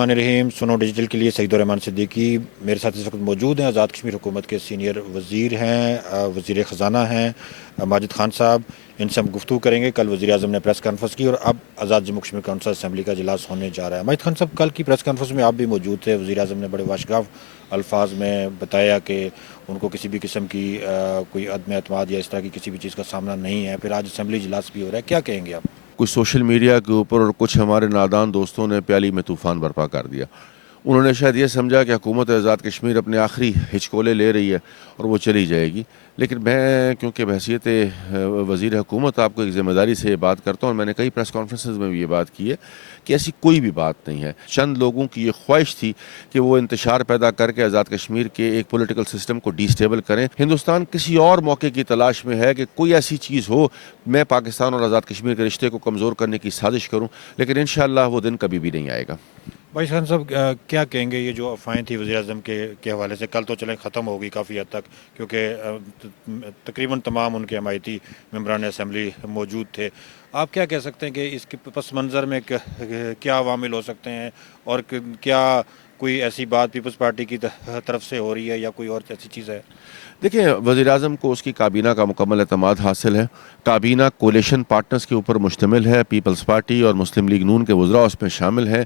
الرحمن الرحیم سنو ڈیجیٹل کے لیے سعید الرحمان صدیقی میرے ساتھ اس وقت موجود ہیں آزاد کشمیر حکومت کے سینئر وزیر ہیں، وزیر خزانہ ہیں ماجد خان صاحب. ان سے ہم گفتگو کریں گے. کل وزیر اعظم نے پریس کانفرنس کی اور اب آزاد جموں کشمیر کونسل اسمبلی کا اجلاس ہونے جا رہا ہے. ماجد خان صاحب، کل کی پریس کانفرنس میں آپ بھی موجود تھے. وزیر اعظم نے بڑے واشگاف الفاظ میں بتایا کہ ان کو کسی بھی قسم کی کوئی عدم اعتماد یا اس طرح کی کسی بھی چیز کا سامنا نہیں ہے. پھر آج اسمبلی اجلاس بھی ہو رہا ہے، کیا کہیں گے آپ؟ کچھ سوشل میڈیا کے اوپر اور کچھ ہمارے نادان دوستوں نے پیالی میں طوفان برپا کر دیا. انہوں نے شاید یہ سمجھا کہ حکومت آزاد کشمیر اپنے آخری ہچکولے لے رہی ہے اور وہ چلی جائے گی. لیکن میں کیونکہ بحیثیت وزیر حکومت آپ کو ایک ذمہ داری سے یہ بات کرتا ہوں، اور میں نے کئی پریس کانفرنسز میں بھی یہ بات کی ہے کہ ایسی کوئی بھی بات نہیں ہے. چند لوگوں کی یہ خواہش تھی کہ وہ انتشار پیدا کر کے آزاد کشمیر کے ایک پولیٹیکل سسٹم کو ڈی سٹیبل کریں. ہندوستان کسی اور موقع کی تلاش میں ہے کہ کوئی ایسی چیز ہو میں پاکستان اور آزاد کشمیر کے رشتے کو کمزور کرنے کی سازش کروں، لیکن انشاءاللہ وہ دن کبھی بھی نہیں آئے گا. بھائی خان صاحب، کیا کہیں گے یہ جو افواہیں تھی وزیر اعظم کے حوالے سے؟ کل تو چلیں ختم ہو گئی کافی حد تک، کیونکہ تقریباً تمام ان کے حمایتی ممبران اسمبلی موجود تھے. آپ کیا کہہ سکتے ہیں کہ اس کے پس منظر میں کیا عوامل ہو سکتے ہیں، اور کیا کوئی ایسی بات پیپلز پارٹی کی طرف سے ہو رہی ہے یا کوئی اور ایسی چیز ہے؟ دیکھیں، وزیر اعظم کو اس کی کابینہ کا مکمل اعتماد حاصل ہے. کابینہ کولیشن پارٹنرز کے اوپر مشتمل ہے. پیپلز پارٹی اور مسلم لیگ نون کے وزراء اس میں شامل ہیں.